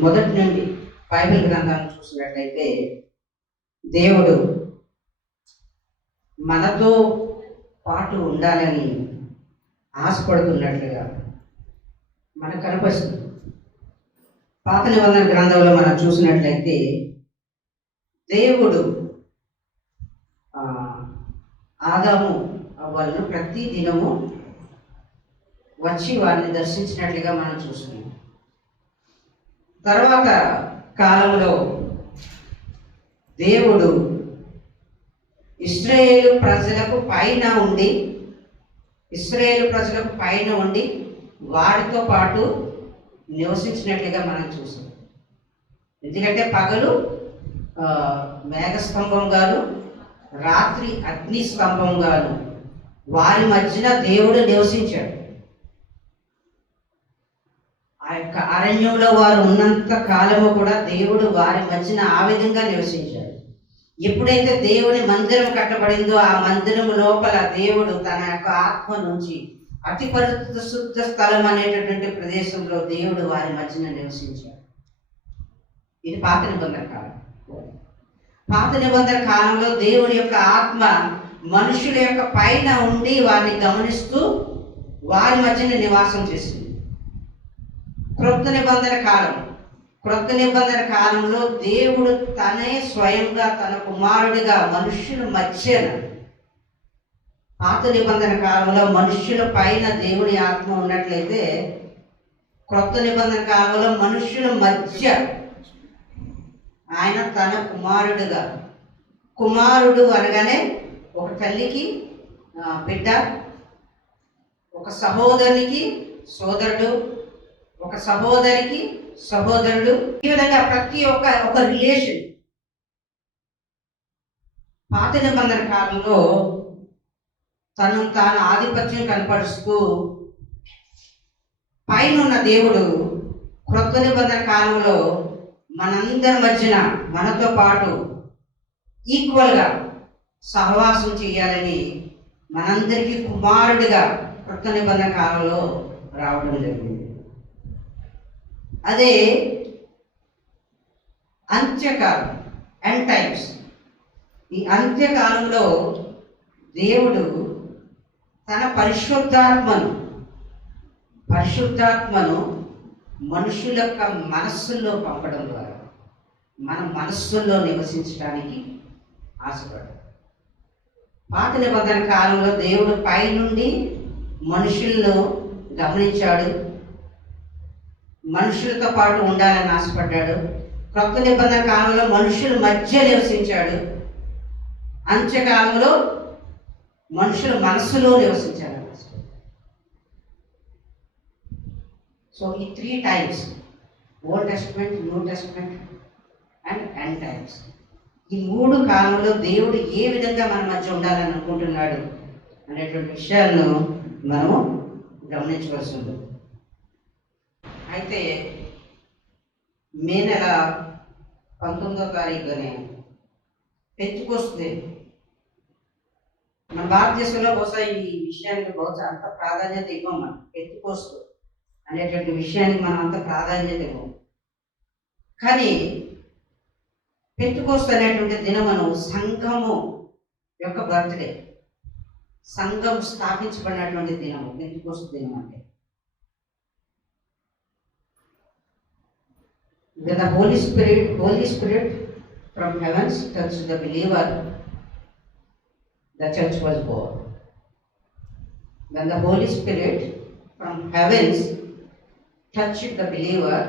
మొదటి నుండి బైబిల్ గ్రంథాన్ని చూసినట్లయితే దేవుడు మనతో పాటు ఉండాలని ఆశపడుతున్నట్లుగా మనకు కనిపిస్తుంది. పాత నిబంధన గ్రంథంలో మనం చూసినట్లయితే దేవుడు ఆదాము అవ్వలను ప్రతి దినము వచ్చి వారిని దర్శించినట్లుగా మనం చూస్తున్నాం. తర్వాత కాలంలో దేవుడు ఇశ్రాయేలు ప్రజలకు పైన ఉండి వారితో పాటు నివసించినట్లుగా మనం చూసాం. ఎందుకంటే పగలు మేఘస్తంభం గాను, రాత్రి అగ్ని స్తంభం గాను వారి మధ్యన దేవుడు నివసించాడు. ఆ యొక్క అరణ్యంలో వారు ఉన్నంత కాలము కూడా దేవుడు వారి మధ్యన ఆ విధంగా నివసించాడు. ఎప్పుడైతే దేవుని మందిరం కట్టబడిందో ఆ మందిరం లోపల దేవుడు తన యొక్క ఆత్మ నుంచి అతి పరిశుద్ధ స్థలం అనేటటువంటి ప్రదేశంలో దేవుడు వారి మధ్యన నివసించాడు. ఇది పాత నిబంధన కాలం. పాత నిబంధన కాలంలో దేవుని యొక్క ఆత్మ మనుషుల యొక్క పైన ఉండి వారిని గమనిస్తూ వారి మధ్యన నివాసం చేసింది. క్రొత్త నిబంధన కాలంలో దేవుడు తనే స్వయంగా తన కుమారుడిగా మనుష్యుల మధ్యన, పాత నిబంధన కాలంలో మనుష్యుల పైన దేవుని ఆత్మ ఉన్నట్లయితే క్రొత్త నిబంధన కాలంలో మనుష్యుల మధ్య ఆయన తన కుమారుడు అనగానే ఒక తల్లికి బిడ్డ, ఒక సహోదరునికి సోదరుడు, ఒక సహోదరికి సహోదరుడు, ఈ విధంగా ప్రతి ఒక రిలేషన్. పాత నిబంధన కాలంలో తాను ఆధిపత్యం కనపరుస్తూ పైన ఉన్న దేవుడు క్రొత్త నిబంధన కాలంలో మనందరి మధ్యన మనతో పాటు ఈక్వల్గా సహవాసం చేయాలని మనందరికీ కుమారుడిగా క్రొత్త నిబంధన కాలంలో రావడం జరిగింది. అదే అంత్యకాలం, ఎండ్ టైమ్స్. ఈ అంత్యకాలంలో దేవుడు తన పరిశుద్ధాత్మను మనుషుల యొక్క మనస్సుల్లో పంపడం ద్వారా మన మనస్సుల్లో నివసించడానికి ఆశపడ్డాడు. పాత నిబంధన కాలంలో దేవుడు పైనుండి మనుషులను గమనించాడు, మనుషులతో పాటు ఉండాలని ఆశపడ్డాడు. క్రొత్త నిబంధన కాలంలో మనుషుల మధ్య నివసించాడు. అంత్యకాలంలో మనుషుల మనస్సులో నివసించాలని ఆశపడ్డాడు. సో ఈ 3 times, old testament, new testament and end times, ఈ 3 కాలంలో దేవుడు ఏ విధంగా మన మధ్య ఉండాలని అనుకుంటున్నాడు అనేటువంటి విషయాలను మనము గమనించవలసి ఉంది. అయితే మే నెల 19వ తారీఖునే పెంతుకొస్తే మన భారతదేశంలో బహుశా ఈ విషయానికి బహుశా అంత ప్రాధాన్యత ఇవ్వం. మనం పెంతుకొస్తు అనేటువంటి విషయానికి మనం అంత ప్రాధాన్యత ఇవ్వం. కానీ పెంతుకొస్తు అనేటువంటి దినమును సంఘము యొక్క బర్త్డే, సంఘం స్థాపించబడినటువంటి దినము పెంతుకొస్తు దినం. అంటే when the Holy Spirit from heavens touched the believer, the church was born. When the Holy Spirit from heavens touched the believer,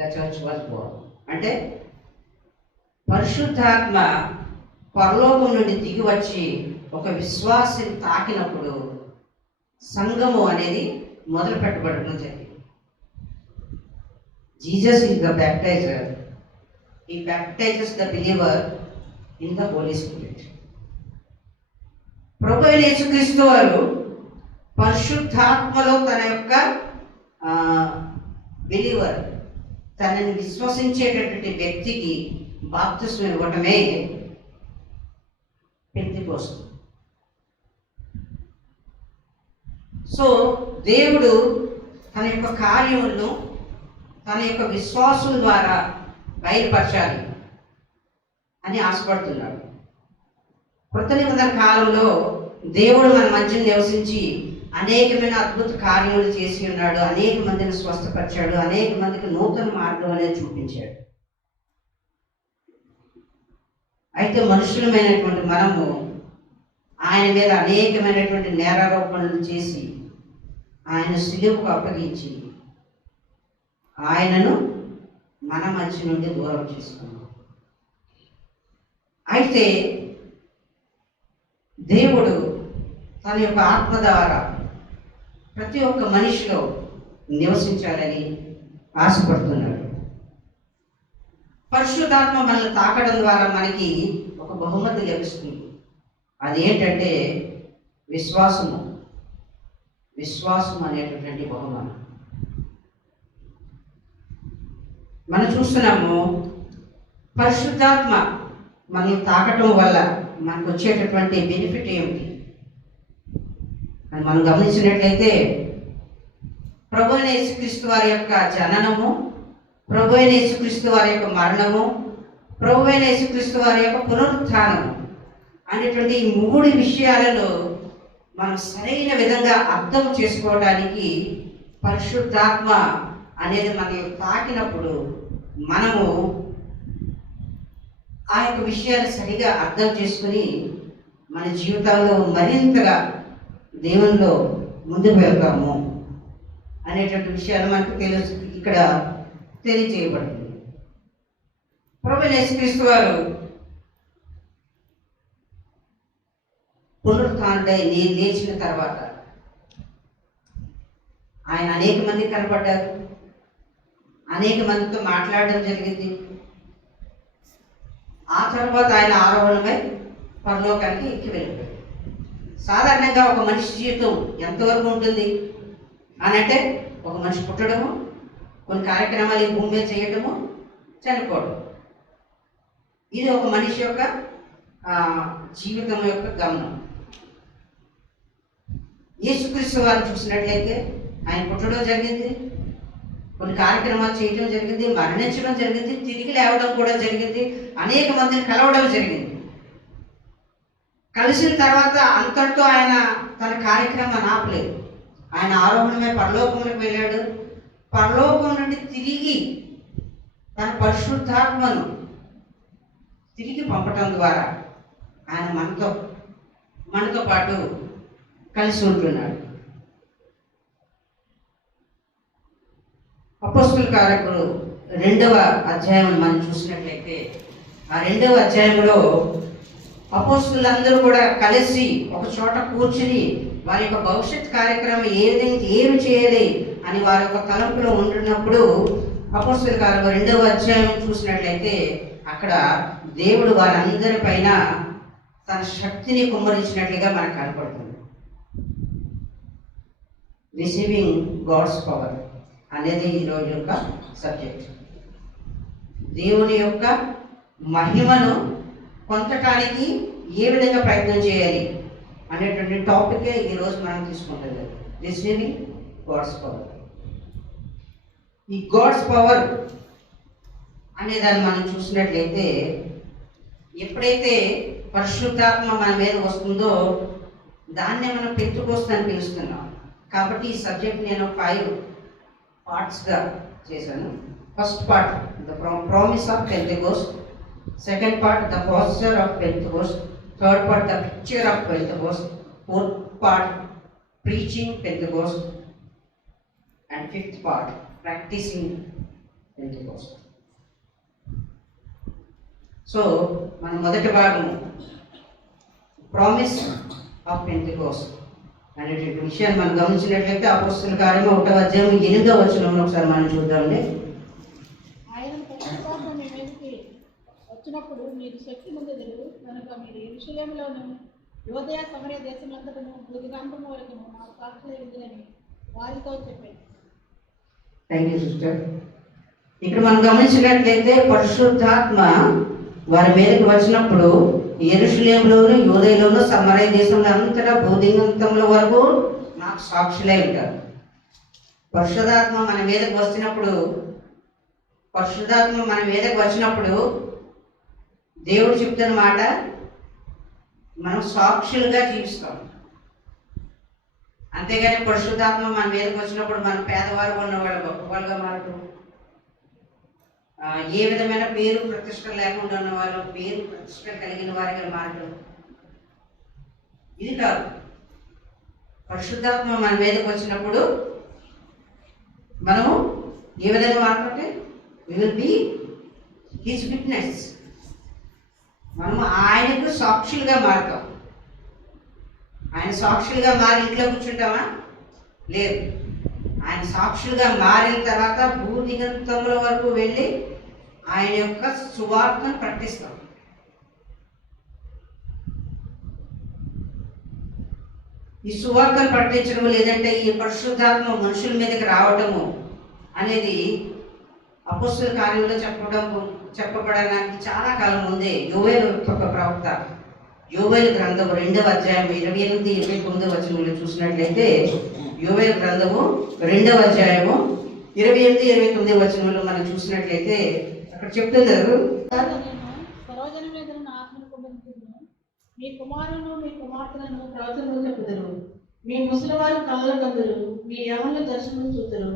the church was born. అంటే పరిశుద్ధాత్మ పరలోకం నుండి దిగి వచ్చి ఒక విశ్వాసిని తాకినప్పుడు సంఘము అనేది మొదలు పెట్టబడడం జరిగింది. Jesus is the baptizer. He baptizes the believer in the Holy Spirit. ప్రభువైన యేసుక్రీస్తు వారు పరిశుద్ధాత్మలో తన యొక్క బిలీవర్, తనని విశ్వసించేటటువంటి వ్యక్తికి బాప్తిస్మం ఇవ్వటమే పెంతెకోస్తు. సో దేవుడు తన యొక్క కార్యములను తన యొక్క విశ్వాసం ద్వారా బయలుపరచాలి అని ఆశపడుతున్నాడు. కృత నిబంధన కాలంలో దేవుడు మన మధ్య నివసించి అనేకమైన అద్భుత కార్యములు చేసి ఉన్నాడు. అనేక మందిని స్వస్థపరిచాడు. అనేక మందికి నూతన మార్గం అనేది చూపించాడు. అయితే మనుషులమైనటువంటి మనము ఆయన మీద అనేకమైనటువంటి నేరారోపణలు చేసి ఆయన సిలువకు అప్పగించి ఆయనను మన మధ్య నుండి దూరం చేసుకున్నాం. అయితే దేవుడు తన యొక్క ఆత్మ ద్వారా ప్రతి ఒక్క మనిషిలో నివసించాలని ఆశపడుతున్నాడు. పరిశుద్ధాత్మ మనల్ని తాకడం ద్వారా మనకి ఒక బహుమతి లభిస్తుంది. అదేంటంటే విశ్వాసము అనేటటువంటి బహుమతి. మనం చూస్తున్నాము, పరిశుద్ధాత్మ మనల్ని తాకటం వల్ల మనకు వచ్చేటటువంటి బెనిఫిట్ ఏమిటి అని మనం గమనించినట్లయితే, ప్రభు అయిన యేసుక్రీస్తు వారి యొక్క జననము, ప్రభు అయిన యేసుక్రీస్తు వారి యొక్క మరణము, ప్రభు అయిన యేసుక్రీస్తు వారి యొక్క పునరుత్థానము అనేటువంటి ఈ 3 విషయాలను మనం సరైన విధంగా అర్థం చేసుకోవడానికి పరిశుద్ధాత్మ అనేది మనల్ని తాకినప్పుడు మనము ఆ యొక్క విషయాన్ని సరిగా అర్థం చేసుకుని మన జీవితాల్లో మరింతగా దేవునిలో ముందుకు వెళ్తాము అనేటువంటి విషయాలు మనకు ఇక్కడ తెలియజేయబడుతుంది. ప్రభువైన యేసుక్రీస్తు వారు పునరుత్థానుడై లేచిన తర్వాత ఆయన అనేక మందికి కనపడ్డారు. అనేక మందితో మాట్లాడడం జరిగింది. ఆ తర్వాత ఆయన ఆరోహణమై పరలోకానికి ఎక్కి వెళ్ళిపోయాడు. సాధారణంగా ఒక మనిషి జీవితం ఎంతవరకు ఉంటుంది అని అంటే, ఒక మనిషి పుట్టడము, కొన్ని కార్యక్రమాలు ఈ భూమి మీద చేయడము, చనిపోవడం. ఇది ఒక మనిషి యొక్క జీవితం యొక్క గమనం. యేసుక్రీస్తు వారిని చూసినట్లయితే ఆయన పుట్టడం జరిగింది, కొన్ని కార్యక్రమాలు చేయడం జరిగింది, మరణించడం జరిగింది, తిరిగి లేవడం కూడా జరిగింది, అనేక మందిని కలవడం జరిగింది. కలిసిన తర్వాత అంతటితో ఆయన తన కార్యక్రమాన్ని ఆపలేదు. ఆయన ఆరోహణమై పరలోకంలోకి వెళ్ళాడు. పరలోకం నుండి తిరిగి తన పరిశుద్ధాత్మను తిరిగి పంపటం ద్వారా ఆయన మనతో పాటు కలిసి ఉంటున్నాడు. అపోస్తలుల కార్యములు 2వ అధ్యాయం మనం చూసినట్లయితే, ఆ 2వ అధ్యాయంలో అపోస్తలులందరూ కూడా కలిసి ఒక చోట కూర్చుని వారి యొక్క భవిష్యత్ కార్యక్రమం ఏమి చేయాలి అని వారి యొక్క తలంపులో ఉంటున్నప్పుడు, అపోస్తలుల కార్యములు 2వ అధ్యాయం చూసినట్లయితే అక్కడ దేవుడు వారందరి పైన తన శక్తిని కుమ్మరించినట్లుగా మనకు కనపడుతుంది. రిసీవింగ్ గాడ్స్ పవర్ అనేది ఈరోజు యొక్క సబ్జెక్ట్. దేవుని యొక్క మహిమను పొందటానికి ఏ విధంగా ప్రయత్నం చేయాలి అనేటువంటి టాపికే ఈరోజు మనం తీసుకుంటుంది. Receiving God's power. ఈ గాడ్స్ పవర్ అనేదాన్ని మనం చూసినట్లయితే, ఎప్పుడైతే పరిశుద్ధాత్మ మన మీద వస్తుందో దాన్నే మనం పెంతుకోస్తు అని పిలుస్తున్నాం. కాబట్టి ఈ సబ్జెక్ట్ నేను 5 పార్ట్స్గా చేశాను. First part the promise of Pentecost, second part the posture of Pentecost, third part the picture of Pentecost, fourth part preaching Pentecost, and fifth part practising Pentecost. So మన మొదటి భాగము ప్రామిస్ ఆఫ్ పెంతెకోస్ట్ అనేటువంటి విషయాన్ని మనం గమనించినట్లయితే అపోస్తలుల కార్యము 1వ అధ్యాయం 8వ వచనంలో ఒకసారి మనం చూద్దామండి. ఆయన పరిశుద్ధాత్మ మీ మీదకి వచ్చినప్పుడు మీరు శక్తి పొందెదరు కనుక మీరు యెరూషలేములోను యోదయ సమరయ దేశమంతటను భూదిగంతము వరకు నా సాక్షులై ఉందని వారితో చెప్పాను. Thank you sister. ఇక్కడ మనం గమనించినట్లయితే పరిశుద్ధాత్మ వారి మీదకి వచ్చినప్పుడు యెరూషలేములోను యోదయలోను సమరయ దేశంలో అంతటా భూదిగంతముల వరకు నాకు సాక్షులై ఉంటారు. పరిశుద్ధాత్మ మన మీదకి వచ్చినప్పుడు పరిశుద్ధాత్మ మన మీదకి వచ్చినప్పుడు దేవుడు చెప్తున్న మాట మనం సాక్షులుగా జీవిస్తాం. అంతేగాని పరిశుద్ధాత్మ మన మీదకి వచ్చినప్పుడు మనం పేదవారు ఉన్నవాళ్ళు గొప్పవాళ్ళుగా మారడం, ఏ విధమైన పేరు ప్రతిష్ట లేకుండా ఉన్న వాళ్ళు పేరు ప్రతిష్ట కలిగిన వారిగా మారడం, ఇది కాదు. పరిశుద్ధాత్మ మన మీదకి వచ్చినప్పుడు మనము ఏ విధంగా మారుతుంటే we will be his witness. మనము ఆయనకు సాక్షులుగా మారుతాం. ఆయన సాక్షులుగా మారి ఇంట్లో కూర్చుంటామా? లేదు. ఆయన సాక్షులుగా మారిన తర్వాత భూదిగంతముల వరకు వెళ్ళి ఆయన యొక్క సువార్తను ప్రకటిస్తాం. ఈ సువార్తను ప్రకటించడం లేదంటే ఈ పరిశుద్ధాత్మ మనుషుల మీదకి రావటము అనేది అపొస్తలుల కార్యంలో చెప్పబడడానికి చాలా కాలం ముందే యోవేలు ఒక ప్రవక్త యోవేలు గ్రంథము 2వ అధ్యాయం 28, 29 వచనంలో చూసినట్లయితే యోవేలు గ్రంథము 2వ అధ్యాయము 28, 29 వచనంలో మనం చూసినట్లయితే అక్కడ చెప్తున్నారు, సర్వజనం మీద నా ఆత్మను కుమ్మరించుదును. మీ కుమారులను మీ కుమార్తెలను ప్రవచనలు చెప్పుదురు. మీ ముసలివారు కళ్ళ కందురు, మీ యవనులు దర్శనం చూతురు.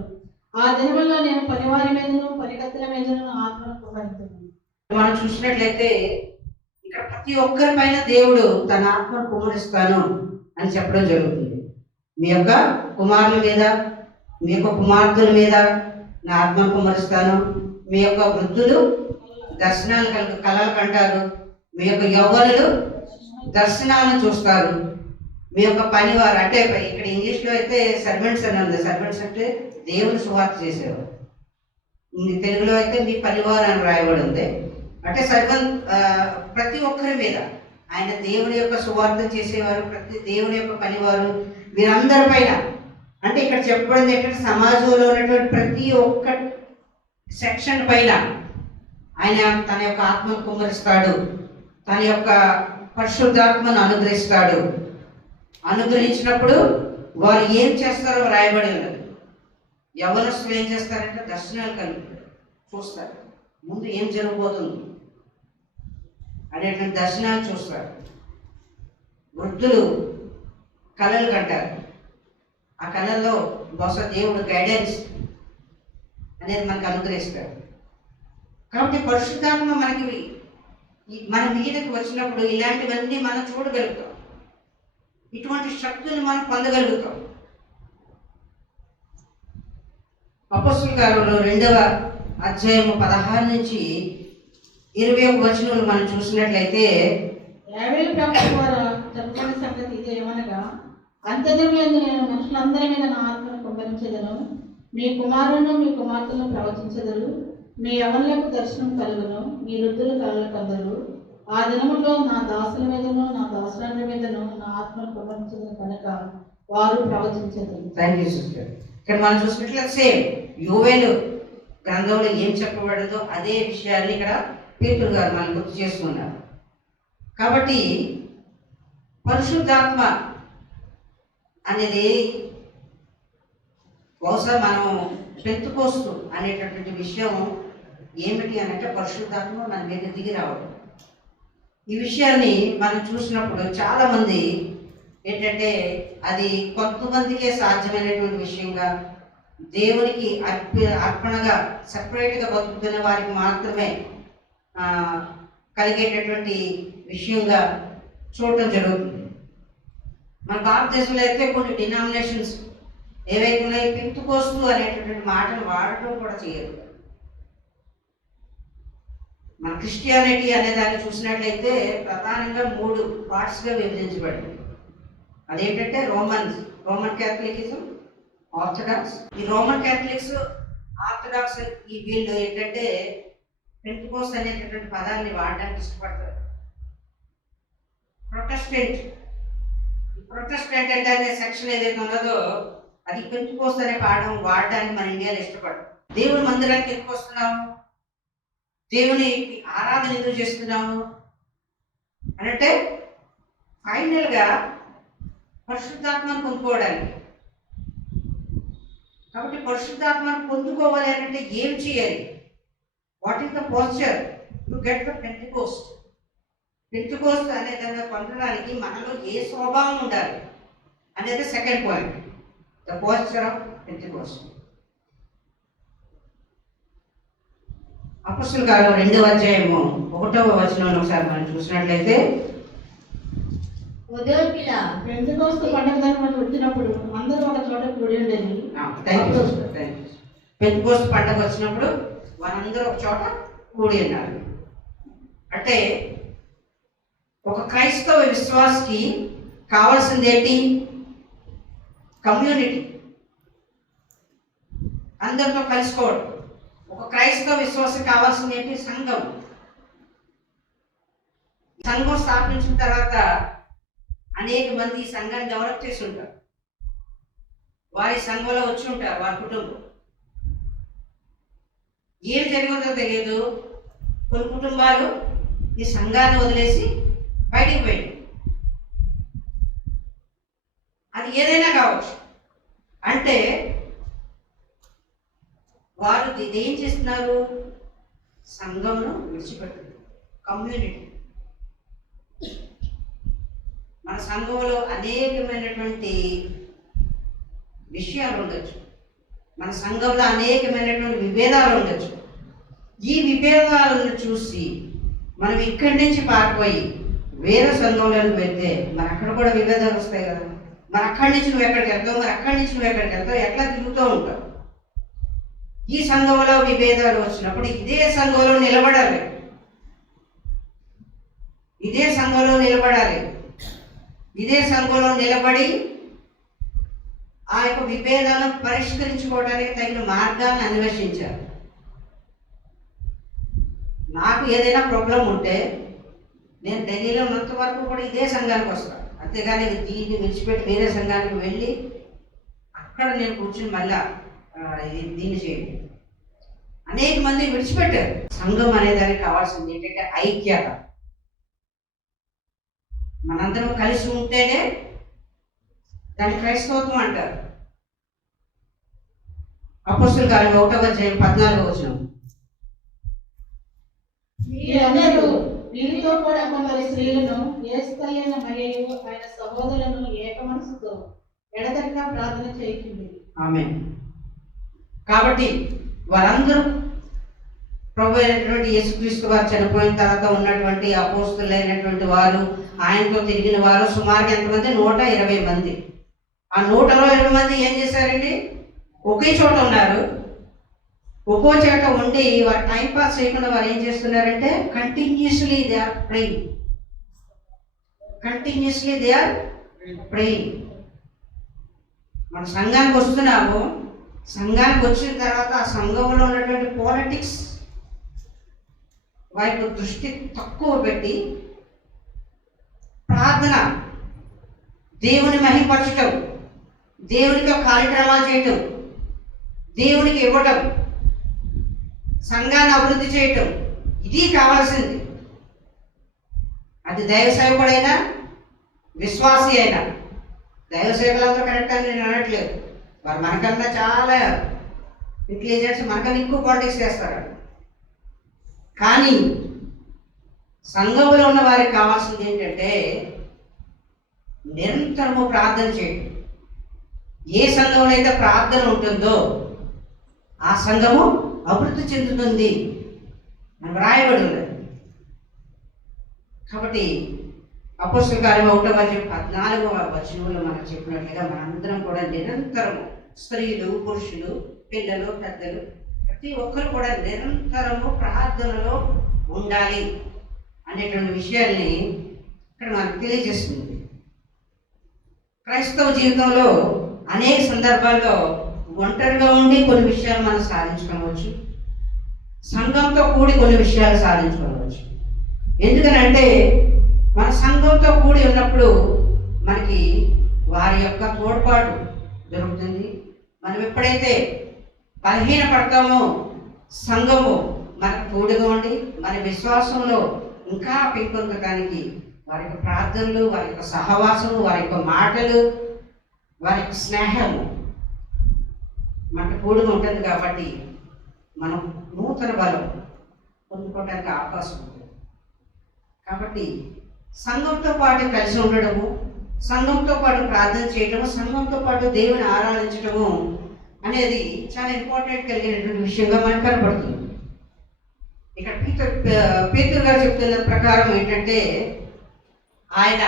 ఆ దినముల్లో నేను పనివారి మీదను పరికత్తుల మీదను ఆత్మను కుమ్మరించుదును. మనం చూసినట్లయితే ఇక్కడ ప్రతి ఒక్కరి పైన దేవుడు తన ఆత్మను కుమ్మరిస్తాను అని చెప్పడం జరుగుతుంది. మీ యొక్క కుమారుల మీద, మీ యొక్క కుమార్తెల మీద నా ఆత్మను కుమ్మరిస్తాను. మీ యొక్క వృద్ధులు దర్శనాలు కలలు కంటారు. మీ యొక్క యవ్వనులు దర్శనాలను చూస్తారు. మీ యొక్క పనివారు అంటే ఇక్కడ ఇంగ్లీష్లో అయితే సర్వెంట్స్ అని ఉంది. సర్వెంట్స్ అంటే దేవుని సువార్త చేసేవారు. తెలుగులో అయితే మీ పనివారు అని రాయబడి ఉంది. అంటే ప్రతి ఒక్కరి మీద ఆయన దేవుని యొక్క సువార్త చేసేవారు, ప్రతి దేవుని యొక్క పనివారు, వీరందరి పైన. అంటే ఇక్కడ చెప్పబడింది ఏంటంటే సమాజంలో ఉన్నటువంటి ప్రతి ఒక్క సెక్షన్ పైన ఆయన తన యొక్క ఆత్మను కుమ్మరిస్తాడు, తన యొక్క పరిశుద్ధాత్మను అనుగ్రహిస్తాడు. అనుగ్రహించినప్పుడు వారు ఏం చేస్తారో రాయబడి ఉన్నది. యవ్వనస్తులు ఏం చేస్తారంటే దర్శనాలు కలుగుతారు, చూస్తారు. ముందు ఏం జరగబోతుంది అనేటువంటి దర్శనాలు చూస్తారు. వృద్ధులు కళలు కంటారు. ఆ కళల్లో బహుశా దేవుడు గైడెన్స్ అనేది మనకు అనుగ్రహిస్తాడు. కాబట్టి పరిశుద్ధాత్మ మన మీదకి వచ్చినప్పుడు ఇలాంటివన్నీ మనం చూడగలుగుతాం. ఇటువంటి శక్తులు మనం పొందగలుగుతాం. అపొస్తలుల కార్యములు 2వ అధ్యాయము 16 నుంచి 21 వచనాలు మనం చూసినట్లయితే యావేలు ప్రవక్త ద్వారా చెప్పబడిన సంగతి ఇదే ఏమనగా, అంత్యదినములందు నేను మనుషులందరి మీద నా ఆత్మను కుమ్మరించెదను. మీ కుమారులను మీ కుమార్తెలను ప్రవచించెదరు. మీ యవనులకు దర్శనం కలుగును, మీ వృద్ధులు కలలు కందరు. ఆ దినములో నా దాసుల మీదను నా దాసుల మీదను నా ఆత్మను కుమ్మరించెదను కనుక వారు ప్రవచించెదరు. Thank you sister. ఇక్కడ మనం చూసినట్లయితే సేమ్ యోవేలు గ్రంథంలో ఏం చెప్పబడదో అదే విషయాన్ని ఇక్కడ పేతురు గారు మనం గుర్తు చేస్తున్నారు. కాబట్టి పరిశుద్ధాత్మ అనేది బహుశా మనం పెంతుకోస్తు అనేటటువంటి విషయం ఏమిటి అనంటే పరిశుద్ధాత్మ మన మీద దిగి రావడం. ఈ విషయాన్ని మనం చూసినప్పుడు చాలామంది ఏంటంటే అది కొంతమందికే సాధ్యమైనటువంటి విషయంగా, దేవునికి అర్పణగా సపరేట్గా బతుకుతున్న వారికి మాత్రమే కలిగేటటువంటి విషయంగా చూడటం జరుగుతుంది. మన భారతదేశంలో అయితే కొన్ని డినామినేషన్స్ ఏవైతే ఉన్నాయో పెంతుకోస్తు అనేటటువంటి మాటను వాడటం కూడా చేయరు. మన క్రిస్టియానిటీ అనే దాన్ని చూసినట్లయితే ప్రధానంగా 3 పార్ట్స్గా విభజించబడింది. అదేంటంటే రోమన్ క్యాథలికిజం, ఆర్థడాక్స్. ఈ రోమన్ క్యాథలిక్స్, ఆర్థడాక్స్ ఈ వీళ్ళు ఏంటంటే పెంతుకోస్తు అనేటటువంటి పదాన్ని వాడడానికి ఇష్టపడతారు. ప్రొటెస్టెంట్ అంటే అనే సెక్షన్ ఏదైతే ఉన్నదో అది పెంతుకోస్తు అనే పాఠం వాడడానికి మన ఇండియాలో ఇష్టపడరు. దేవుని మందిరానికి ఎందుకు వస్తున్నాము, దేవుని ఆరాధన ఎందుకు చేస్తున్నాము అంటే ఫైనల్గా పరిశుద్ధాత్మను పొందుకోవడానికి. కాబట్టి పరిశుద్ధాత్మను పొందుకోవాలి అంటే ఏం చేయాలి? What is the posture to get the Pentecost? Pentecost అనే దాన్ని పొందడానికి మనలో ఏ స్వభావం ఉండాలి అనేది second point, the posture of Pentecost. అపొస్తలుల కార్యాలు 2వ అధ్యాయము 1వ వచనం ఒకసారి మనం చూసినట్లయితే, పెంతెకోస్తు పండగ దినములు వచ్చినప్పుడు అందరూ ఒక చోట కూడి ఉండేది. పెంతెకోస్తు పండగ వచ్చినప్పుడు వారందరూ ఒక చోట కూడి ఉన్నారు. అంటే ఒక క్రైస్తవ విశ్వాసకి కావాల్సింది ఏంటి? కమ్యూనిటీ, అందరితో కలుసుకోవడం. ఒక క్రైస్తవ విశ్వాసకి కావాల్సింది ఏంటి? సంఘం. సంఘం స్థాపించిన తర్వాత అనేక మంది ఈ సంఘాన్ని డెవలప్ చేసి ఉంటారు, వారి సంఘంలో వచ్చి ఉంటారు, వారి కుటుంబం. ఏం జరిగిందో తెలియదు, కొన్ని కుటుంబాలు ఈ సంఘాన్ని వదిలేసి బయటికి పోయింది. అది ఏదైనా కావచ్చు. అంటే వారు ఏం చేస్తున్నారు? సంఘంను విడిచిపెట్టారు. కమ్యూనిటీ. మన సంఘంలో అనేకమైనటువంటి విషయాలు ఉండొచ్చు, మన సంఘంలో అనేకమైనటువంటి విభేదాలు ఉండొచ్చు. ఈ విభేదాలను చూసి మనం ఇక్కడి నుంచి పారిపోయి వేరే సంఘంలోకి వెళ్తే మరి అక్కడ కూడా విభేదాలు వస్తాయి కదా. మరి అక్కడి నుంచి నువ్వు ఎక్కడికి వెళ్తావు, మరి అక్కడి నుంచి నువ్వు ఎక్కడికి వెళ్తావు, ఎట్లా తిరుగుతూ ఉంటావు? ఈ సంఘంలో విభేదాలు వచ్చినప్పుడు ఇదే సంఘంలో నిలబడాలి, ఇదే సంఘంలో నిలబడాలి. ఇదే సంఘంలో నిలబడి ఆ యొక్క విభేదాలను పరిష్కరించుకోవడానికి తగిన మార్గాన్ని అన్వేషించారు. నాకు ఏదైనా ప్రాబ్లం ఉంటే నేను ఢిల్లీలో ఉన్నంత వరకు కూడా ఇదే సంఘానికి వస్తాను, అంతేగాని దీన్ని విడిచిపెట్టి వేరే సంఘానికి వెళ్ళి అక్కడ నేను కూర్చుని మళ్ళా దీన్ని చేయండి. అనేక మంది విడిచిపెట్టారు. సంఘం అనేదానికి కావాల్సింది ఏంటంటే ఐక్యత. మనందరం కలిసి ఉంటేనే దాన్ని క్రైస్తవత్వం అంటారు. అపొస్తలుల కార్యాలు 1వ అధ్యాయం 14వ వచనం, మీరందరూ వీరితో కూడా కొందరు స్త్రీలను యేసుకైన మరియు ఆయన సహోదరులను ఏక మనసుతో ఎడతెగక ప్రార్థన చేయించింది. ఆమేన్. కాబట్టి వారందరూ ప్రభు అయినటువంటి యేసుక్రీస్తు వారు చనిపోయిన తర్వాత ఉన్నటువంటి అపోస్తలులైనటువంటి వారు, ఆయనతో తిరిగిన వారు సుమారుగా ఎంతమంది? 120 మంది. ఆ 120 మంది ఏం చేశారండి? ఒకే చోట ఉన్నారు. ఒక్కో చోట ఉండి వారు టైం పాస్ చేయకుండా వారు ఏం చేస్తున్నారంటే continuously they are praying. Continuously they are praying. మన సంఘానికి వస్తున్నాము, సంఘానికి వచ్చిన తర్వాత ఆ సంఘంలో ఉన్నటువంటి పాలిటిక్స్ వారి దృష్టి తక్కువ పెట్టి ప్రార్థన, దేవుని మహిమపరచటం, దేవునికి కార్యక్రమాలు చేయటం, దేవునికి ఇవ్వటం, సంఘాన్ని అభివృద్ధి చేయటం, ఇది కావాల్సింది. అది దైవ సేవకుడైనా విశ్వాసి అయినా. దైవ సేవకులంతా కరెక్ట్ అని నేను అనట్లేదు, వారు మనకన్నా చాలా ఇంటెలిజెన్స్, మనకన్నా ఎక్కువ పాలిటిక్స్ చేస్తారు. కానీ సంఘంలో ఉన్న వారికి కావాల్సింది ఏంటంటే నిరంతరము ప్రార్థన చేయడం. ఏ సంఘంలో అయితే ప్రార్థన ఉంటుందో ఆ సంఘము అభివృద్ధి చెందుతుంది అని రాయబడి ఉన్నది. కాబట్టి అపొస్తలుల కార్యం 1వ అధ్యాయం 14వ వచనంలో మనం చెప్పినట్లుగా మనందరం కూడా నిరంతరము, స్త్రీలు, పురుషులు, పిల్లలు, పెద్దలు, ప్రతి ఒక్కరు కూడా నిరంతరము ప్రార్థనలో ఉండాలి అనేటువంటి విషయాల్ని ఇక్కడ మనకు తెలియజేస్తుంది. క్రైస్తవ జీవితంలో అనేక సందర్భాల్లో ఒంటరిగా ఉండి కొన్ని విషయాలు మనం సాధించుకోవచ్చు, సంఘంతో కూడి కొన్ని విషయాలు సాధించుకోవచ్చు. ఎందుకనంటే మన సంఘంతో కూడి ఉన్నప్పుడు మనకి వారి యొక్క తోడ్పాటు దొరుకుతుంది. మనం ఎప్పుడైతే బలహీనపడతామో సంఘము మనకు తోడుగా ఉండి మన విశ్వాసంలో ఇంకా పెంపొందడానికి వారి యొక్క ప్రార్థనలు, వారి యొక్క సహవాసము, వారి యొక్క మాటలు, వారి యొక్క స్నేహము మనకు తోడుగా ఉంటుంది. కాబట్టి మనం నూతన బలం పొందుకోవడానికి అవకాశం ఉంటుంది. కాబట్టి సంఘంతో పాటు కలిసి ఉండడము, సంఘంతో పాటు ప్రార్థన చేయడము, సంఘంతో పాటు దేవుని ఆరాధించడము అనేది చాలా ఇంపార్టెంట్ కలిగినటువంటి విషయంగా మనకు కనపడుతుంది. ఇక్కడ పేతురు గారు చెప్తున్న ప్రకారం ఏంటంటే ఆయన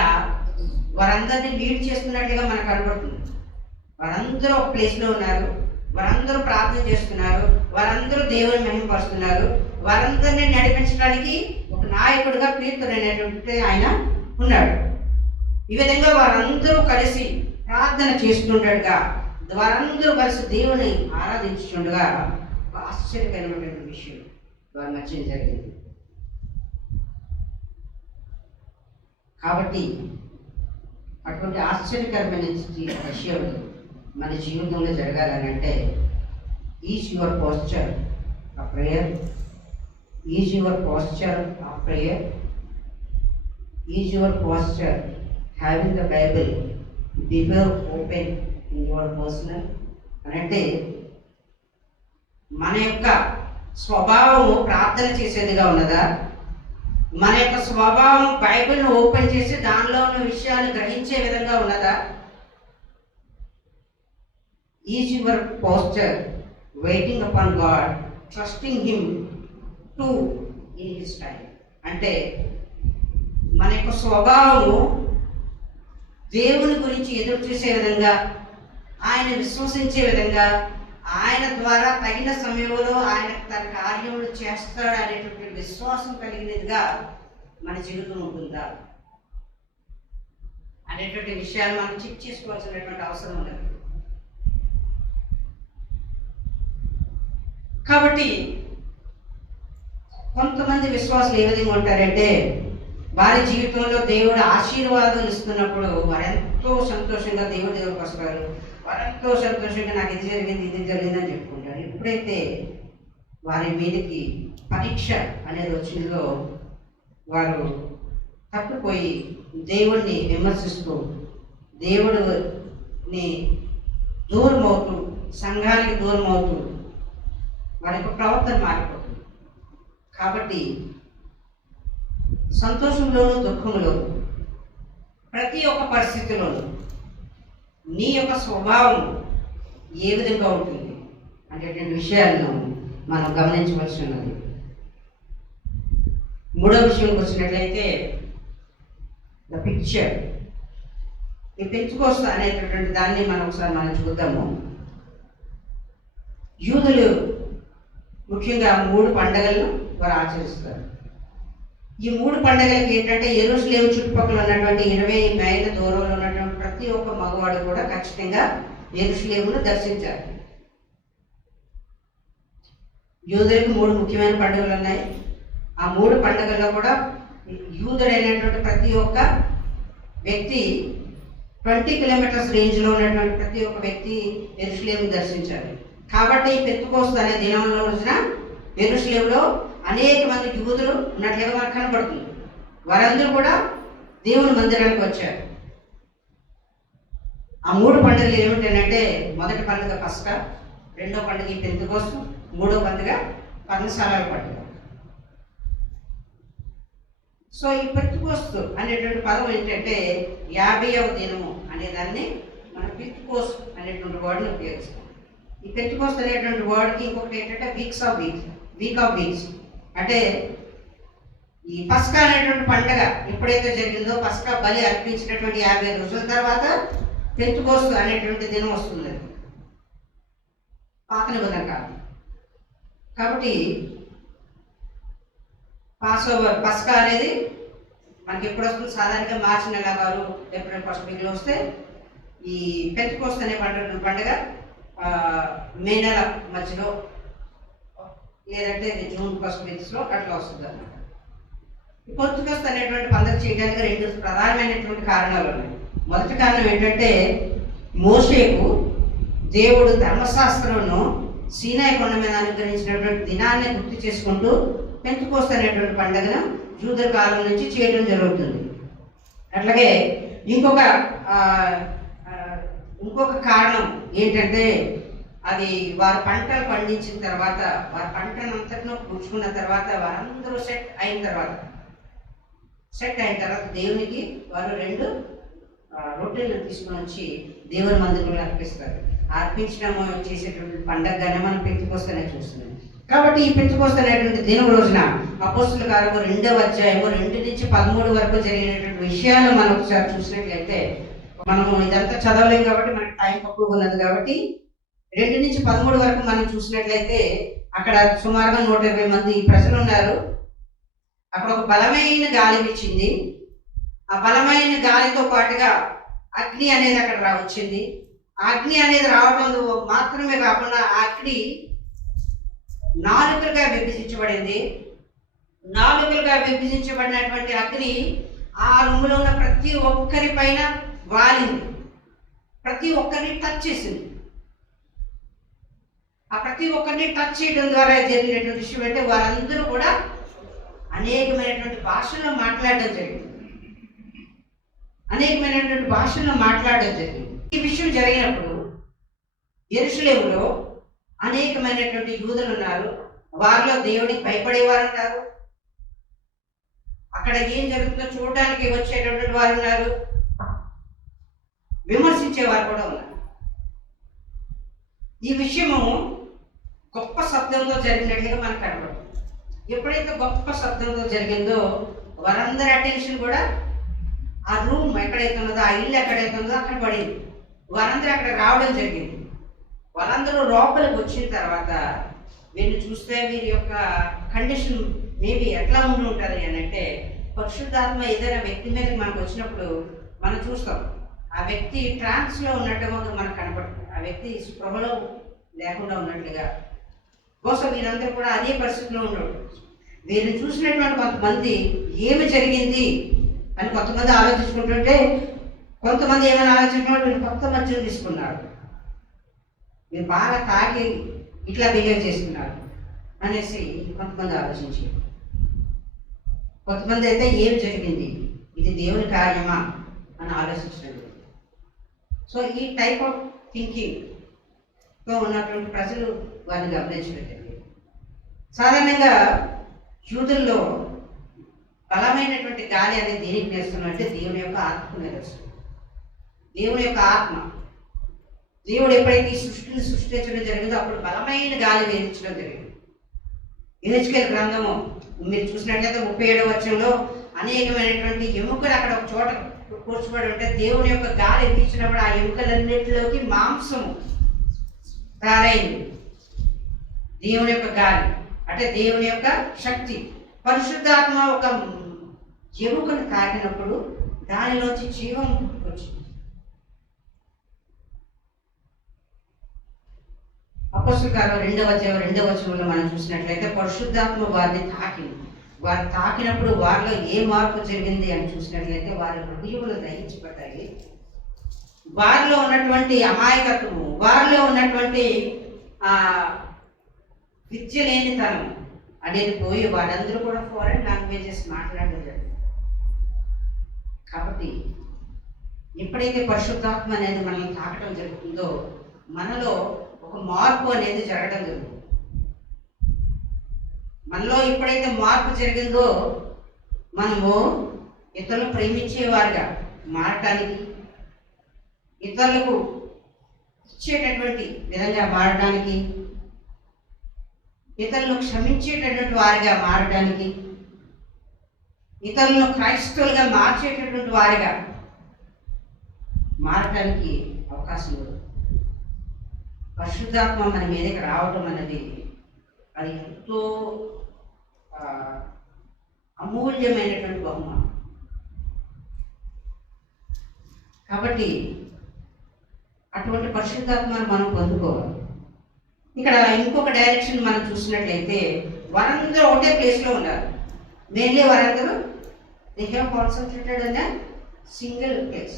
వారందరినీ లీడ్ చేస్తున్నట్లుగా మనకు కనపడుతుంది. వారందరూ ఒక ప్లేస్లో ఉన్నారు, వారందరూ ప్రార్థన చేస్తున్నారు, వారందరూ దేవుని మహిమపరుస్తున్నారు. వారందరినీ నడిపించడానికి ఒక నాయకుడిగా పేతురు అనేటువంటి ఆయన ఉన్నాడు. ఈ విధంగా వారందరూ కలిసి ప్రార్థన చేస్తుండగా, వారందరూ కలిసి దేవుని ఆరాధించుండగా ఆశ్చర్యకరమైనటువంటి విషయం వారి మధ్య జరిగింది. కాబట్టి అటువంటి ఆశ్చర్యకరమైన విషయం మన జీవితంలో జరగాలనంటే is your posture of prayer, is your posture of prayer, is your posture having the Bible before open in your personal అని. అంటే మన యొక్క స్వభావము ప్రార్థన చేసేదిగా ఉన్నదా? మన యొక్క స్వభావం బైబిల్ను ఓపెన్ చేసి దానిలో ఉన్న విషయాన్ని గ్రహించే విధంగా ఉన్నదా? Is your posture waiting upon God, trusting him to in his time. అంటే మన యొక్క స్వభావము దేవుని గురించి ఎదురు చూసే విధంగా, ఆయన విశ్వసించే విధంగా, ఆయన ద్వారా తగిన సమయంలో ఆయన తన కార్యములు చేస్తాడు అనేటువంటి విశ్వాసం కలిగినదిగా మన జీవితం ఉంటుందా అనేటువంటి విషయాలు మనం చెక్ చేసుకోవాల్సినటువంటి అవసరం ఉంది. కాబట్టి కొంతమంది విశ్వాసులు ఏ విధంగా ఉంటారంటే వారి జీవితంలో దేవుడు ఆశీర్వాదాలు ఇస్తున్నప్పుడు వారు ఎంతో సంతోషంగా దేవుడి దగ్గరకు వస్తారు. వారు ఎంతో సంతోషంగా నాకు ఇది జరిగింది అని చెప్పుకుంటారు. ఎప్పుడైతే వారి మీదకి పరీక్ష అనేది వచ్చిందో వారు తప్పిపోయి దేవుణ్ణి విమర్శిస్తూ, దేవుడిని దూరం అవుతూ, సంఘానికి దూరం అవుతూ వారి యొక్క ప్రవర్తన మారిపోతుంది. కాబట్టి సంతోషంలోనూ దుఃఖంలోనూ ప్రతి ఒక్క పరిస్థితిలోనూ నీ యొక్క స్వభావం ఏ విధంగా ఉంటుంది అనేటువంటి విషయాలను మనం గమనించవలసి ఉన్నది. మూడో విషయంకి వచ్చినట్లయితే ద పిక్చర్, ఈ పెంచుకోస్తా అనేటటువంటి దాన్ని మనం ఒకసారి చూద్దాము. యూదులు ముఖ్యంగా 3 పండుగలను వారు ఆచరిస్తారు. ఈ 3 పండుగలకి ఏంటంటే యెరూషలేము చుట్టుపక్కల ఉన్నటువంటి 20 మైళ్ళ దూరంలో ఉన్నటువంటి ప్రతి ఒక్క మగవాడు కూడా ఖచ్చితంగా యెరూషలేమును దర్శించాలి. యూదులకు 3 ముఖ్యమైన పండుగలు ఉన్నాయి. ఆ 3 పండుగల్లో కూడా యూదుడైనటువంటి ప్రతి ఒక్క వ్యక్తి 20 కిలోమీటర్స్ రేంజ్లో ఉన్నటువంటి ప్రతి ఒక్క వ్యక్తి యెరూషలేమును దర్శించాలి. కాబట్టి పెంతెకోస్తు అనే దినంలో రోజున యెరూషలేములో అనేక మంది యూదులు ఉన్నట్లుగా మనకు కనపడుతుంది. వారందరూ కూడా దేవుని మందిరానికి వచ్చారు. ఆ 3 పండుగలు ఏమిటంటే మొదటి పండుగ పస్కా, రెండో పండుగ పెంతెకోస్తు, మూడో పండుగ పర్ణశాలల పండుగ. సో ఈ పెంతెకోస్తు అనేటువంటి పదం ఏంటంటే 50వ దినము అనే దాన్ని మనం పెంతెకోస్తు అనేటువంటి వర్డ్ని ఉపయోగిస్తాం. ఈ పెంతెకోస్తు అనేటువంటి వర్డ్కి ఇంకొకటి ఏంటంటే వీక్ ఆఫ్ వీక్స్. అంటే ఈ పస్కా అనేటువంటి పండుగ ఎప్పుడైతే జరిగిందో, పస్కా బలి అర్పించినటువంటి 50 రోజుల తర్వాత పెంతెకోస్తు అనేటువంటి దినం వస్తుంది. పాత నిబంధన కాదు. కాబట్టి పస్కా అనేది మనకి ఎప్పుడు వస్తుంది? సాధారణంగా మార్చి నెల వారు ఏప్రిల్ ఫస్ట్ వీక్లో వస్తే, ఈ పెంతెకోస్తు అనే పండుగ మే నెల మధ్యలో లేదంటే జూన్ ఫస్ట్ వీక్స్లో అట్లా వస్తుంది అన్నమాట. ఈ పెంతెకోస్తు అనేటువంటి పండుగ చేయడానికి 2 ప్రధానమైనటువంటి కారణాలు ఉన్నాయి. మొదటి కారణం ఏంటంటే మోషేకు దేవుడు ధర్మశాస్త్రంను సీనాయి కొండ మీద అనుగ్రహించినటువంటి దినాన్ని గుర్తు చేసుకుంటూ పెంతెకోస్తు అనేటువంటి పండుగను యూదుల కాలం నుంచి చేయడం జరుగుతుంది. అట్లాగే ఇంకొక కారణం ఏంటంటే అది వారు పంటలు పండించిన తర్వాత వారి పంటను అంతటినో కూర్చుకున్న తర్వాత వారందరూ సెట్ అయిన తర్వాత దేవునికి వారు 2 రొట్టెలను తీసుకొని వచ్చి దేవుని మందిరంలో అర్పిస్తారు. అర్పించడం చేసేటువంటి పండగగానే మనం పెంచుకొస్తేనే చూస్తున్నాం. కాబట్టి ఈ పెంచుకొస్తున్నటువంటి దినం రోజున అపోస్తుల కార్యము 2వ అధ్యాయము 2 నుంచి 13 వరకు జరిగినటువంటి విషయాలు మనం ఒకసారి చూసినట్లయితే, మనము ఇదంతా చదవలేం కాబట్టి మనకి టైం తక్కువ ఉన్నది కాబట్టి 2 నుంచి 13 వరకు మనం చూసినట్లయితే అక్కడ సుమారుగా 120 మంది ప్రజలు ఉన్నారు. అక్కడ ఒక బలమైన గాలి వీచింది. ఆ బలమైన గాలితో పాటుగా అగ్ని అనేది అక్కడ వచ్చింది. ఆ అగ్ని అనేది రావడం మాత్రమే కాకుండా ఆ అగ్ని 4 విభజించబడింది. 4 విభజించబడినటువంటి అగ్ని ఆ రూములో ఉన్న ప్రతి ఒక్కరి పైన వాలింది, ప్రతి ఒక్కరిని టచ్ చేసింది. ఆ ప్రతి ఒక్కరిని టచ్ చేయడం ద్వారా జరిగినటువంటి విషయం అంటే వారందరూ కూడా అనేకమైనటువంటి భాషల్లో మాట్లాడడం జరిగింది. ఈ విషయం జరిగినప్పుడు యెరూషలేములో అనేకమైనటువంటి యూదులు ఉన్నారు. వారిలో దేవుడికి భయపడేవారు ఉన్నారు. అక్కడ ఏం జరుగుతుందో చూడడానికి వచ్చేటటువంటి వారు ఉన్నారు. విమర్శించేవారు కూడా ఉన్నారు. ఈ విషయము గొప్ప శబ్దంతో జరిగినట్లుగా మనకు కనబడుతుంది. ఎప్పుడైతే గొప్ప శబ్దంతో జరిగిందో వారందరి అటెన్షన్ కూడా ఆ రూమ్ ఎక్కడైతే ఉన్నదో, ఆ ఇల్లు ఎక్కడైతే ఉందో అక్కడ పడింది. వారందరూ అక్కడ రావడం జరిగింది. వాళ్ళందరూ లోపలికి వచ్చిన తర్వాత వీళ్ళు చూస్తే వీరి యొక్క కండిషన్ మేబీ ఎట్లా ఉండి ఉంటుంది అని అంటే, పరిశుద్ధాత్మ ఏదైనా వ్యక్తి మీదకి మనకు వచ్చినప్పుడు మనం చూస్తాం ఆ వ్యక్తి ట్రాన్స్లో ఉన్నట్టుగా మనకు కనపడుతుంది. ఆ వ్యక్తి స్పృహలో లేకుండా ఉన్నట్లుగా. బహుశా వీరందరూ కూడా అదే పరిస్థితిలో ఉండరు. వీరిని చూసినటువంటి కొంతమంది ఏమి జరిగింది అని కొంతమంది ఆలోచించుకుంటుంటే, కొంతమంది ఏమైనా ఆలోచించుకుంటే వీళ్ళు కొత్త మద్యం తీసుకున్నారు, వీళ్ళు బాగా తాగి ఇట్లా బిహేవ్ చేస్తున్నారు అనేసి కొంతమంది ఆలోచించి, కొంతమంది అయితే ఏం జరిగింది, ఇది దేవుని కార్యమా అని ఆలోచించలేదు. సో ఈ టైప్ ఆఫ్ థింకింగ్తో ఉన్నటువంటి ప్రజలు వారిని గమనించలేదు. సాధారణంగా యూదుల్లో బలమైనటువంటి గాలి అనేది దేనికి నేస్తున్నాం అంటే దేవుని యొక్క ఆత్మకు నేస్తుంది. దేవుని యొక్క ఆత్మ, దేవుడు ఎప్పుడైతే ఈ సృష్టిని సృష్టించడం జరిగిందో అప్పుడు బలమైన గాలి వేయించడం జరిగింది. యెహెజ్కేలు గ్రంథము మీరు చూసినట్లయితే 37వ వచనంలో అనేకమైనటువంటి ఎముకలు అక్కడ ఒక చోట కూర్చోబడి ఉంటే దేవుని యొక్క గాలి వీచినప్పుడు ఆ ఎముకలన్నిటిలోకి మాంసము తయారైంది. దేవుని యొక్క గాలి అంటే దేవుని యొక్క శక్తి. పరిశుద్ధాత్మ ఒక ఎముకను తాకినప్పుడు దానిలోంచి జీవం వచ్చింది. అపోస్తలుల కార్యం 2వ అధ్యాయం 2వ వచనంలో మనం చూసినట్లయితే పరిశుద్ధాత్మ వారిని తాకింది. వారు తాకినప్పుడు వారిలో ఏ మార్పు జరిగింది అని చూసినట్లయితే వారి హృదయములు దహించబడ్డాయి. వారిలో ఉన్నటువంటి అమాయకత్వము, వారిలో ఉన్నటువంటి విద్య లేనితనం అనేది పోయి వారందరూ కూడా ఫారెన్ లాంగ్వేజెస్ మాట్లాడడం జరిగింది. కాబట్టి ఎప్పుడైతే పరిశుద్ధాత్మ అనేది మనల్ని తాకడం జరుగుతుందో మనలో ఒక మార్పు అనేది జరగడం జరుగుతుంది. మనలో ఎప్పుడైతే మార్పు జరిగిందో మనము ఇతరులు ప్రేమించేవారుగా మారటానికి, ఇతరులకు ఇచ్చేటటువంటి విధంగా మారడానికి, ఇతరులను క్షమించేటటువంటి వారిగా మారడానికి, ఇతరులను క్రైస్తవులుగా మార్చేటటువంటి వారిగా మారటానికి అవకాశం ఉంది. పరిశుద్ధాత్మ మన మీదకి రావటం అనేది అది ఎంతో అమూల్యమైనటువంటి బహుమానం. కాబట్టి అటువంటి పరిశుద్ధాత్మను మనం పొందుకోవాలి. ఇక్కడ ఇంకొక డైరెక్షన్ మనం చూసినట్లయితే వారందరూ ఒకటే ప్లేస్లో ఉన్నారు. మెయిన్లీ వారందరూ they have concentrated in a single place,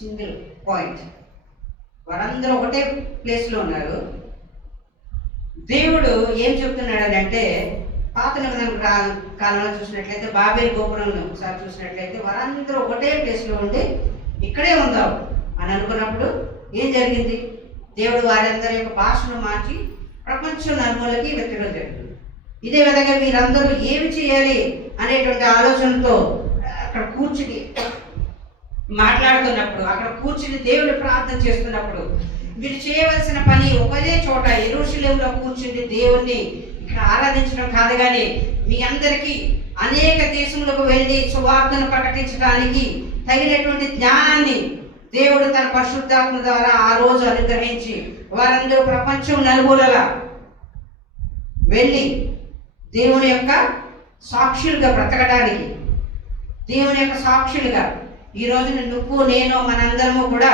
single point. వారందరూ ఒకటే ప్లేస్లో ఉన్నారు. దేవుడు ఏం చెప్తున్నాడు అంటే, పాత నిబంధన కాలంలో చూసినట్లయితే బాబేలు గోపురంలో ఒకసారి చూసినట్లయితే వారందరూ ఒకటే ప్లేస్లో ఉండి ఇక్కడే ఉందాం అని అనుకున్నప్పుడు ఏం జరిగింది? దేవుడు వారందరి యొక్క భాషను మార్చి ప్రపంచం నలుమూలకి వెతకడం జరిగింది. ఇదే విధంగా వీరందరూ ఏమి చేయాలి అనేటువంటి ఆలోచనతో అక్కడ కూర్చుని మాట్లాడుతున్నప్పుడు, అక్కడ కూర్చుని దేవుడు ప్రార్థన చేస్తున్నప్పుడు, మీరు చేయవలసిన పని ఒకదే చోట యెరూషలేములో కూర్చుని దేవుణ్ణి ఇక్కడ ఆరాధించడం కాదు, కానీ మీ అందరికీ అనేక దేశములకు వెళ్ళి సువార్తను ప్రకటించడానికి తగినటువంటి జ్ఞానాన్ని దేవుడు తన పరిశుద్ధాత్మ ద్వారా ఆ రోజు అనుగ్రహించి వారందరూ ప్రపంచం నలుమూలలా వెళ్ళి దేవుని యొక్క సాక్షులుగా బ్రతకడానికి, దేవుని యొక్క సాక్షులుగా ఈ రోజున నువ్వు నేను మనందరము కూడా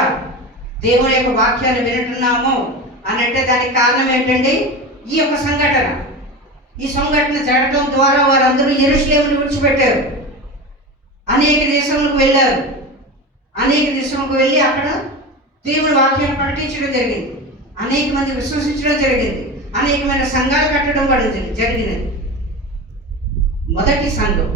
దేవుని యొక్క వాక్యాన్ని వింటున్నాము అని అంటే దానికి కారణం ఏంటండి? ఈ యొక్క సంఘటన. ఈ సంఘటన జరగడం ద్వారా వారందరూ యెరూషలేమును విడిచిపెట్టారు, అనేక దేశములకు వెళ్ళారు. అనేక దేశములకు వెళ్ళి అక్కడ దేవుని వాక్యాన్ని ప్రకటించడం జరిగింది. అనేక మంది విశ్వసించడం జరిగింది. అనేకమైన సంఘాలు కట్టడం జరిగినది. మొదటి సంఘం,